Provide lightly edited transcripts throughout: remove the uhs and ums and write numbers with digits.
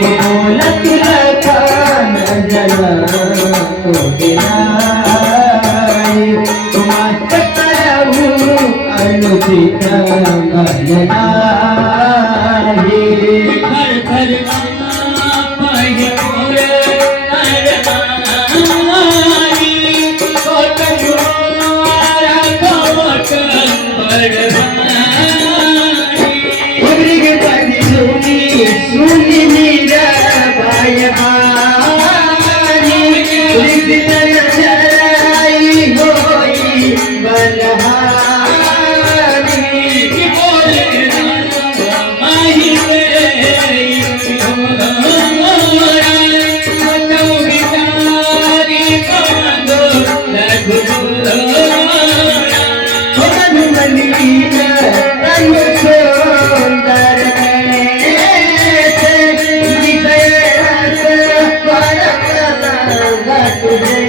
बोलत लखन जना तो गिनाई मत करहु अनुचित भजनाई घर घर पाए मोरे अरमानी कोट जुआरा कोट बड़वानी उमरिग बनी सुनी सुनी मीरा भाई बानी लिख नजराई होई बलहानी बोले माही रे मोरा मतो गिटारी कांदो लगुलोरा मन मनीना रंग सुंदर से निकलत परकला तुझे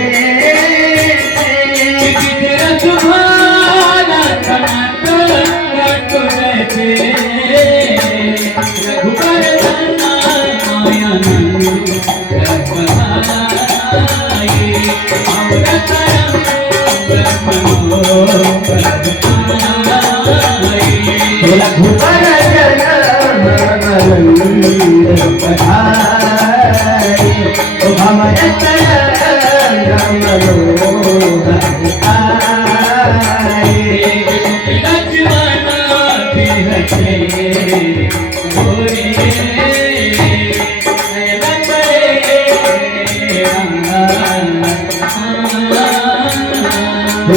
तुम्हारा कनाटो कटो रहते रघुबर माया नंद रघुराई अमृत ब्रह्मो रघुबर जनमनंद पधारे ओ भमर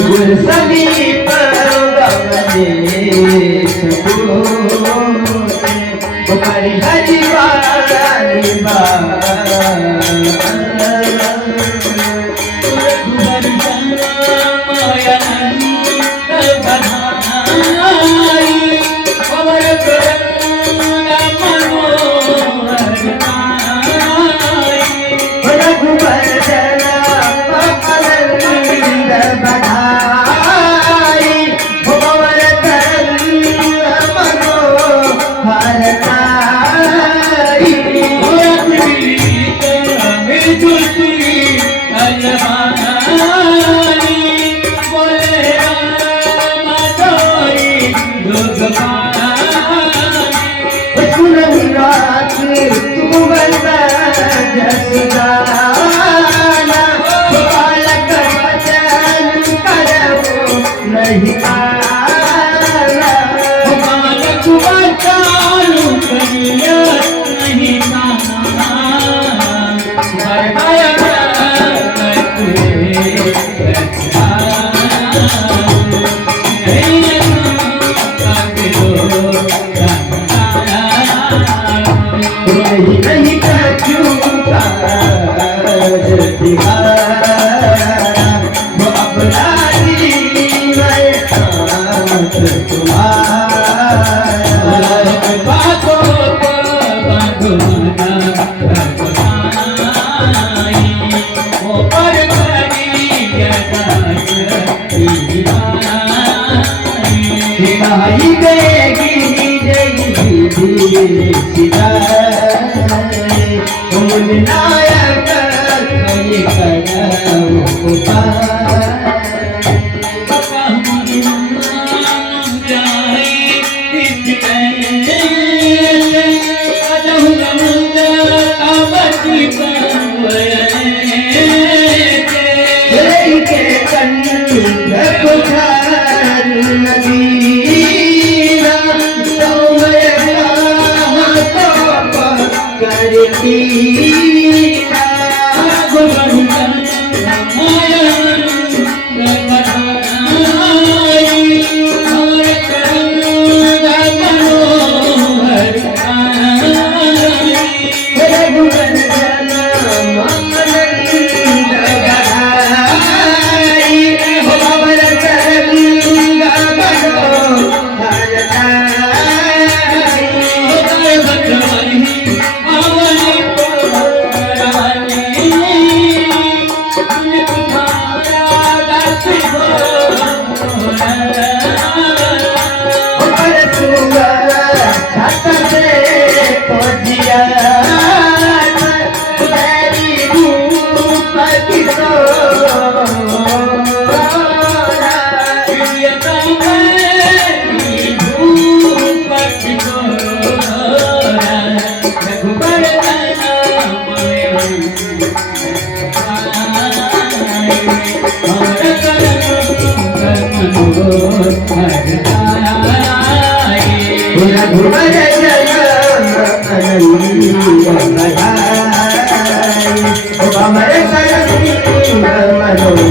गुर समीप हरि हरि वाणी मानो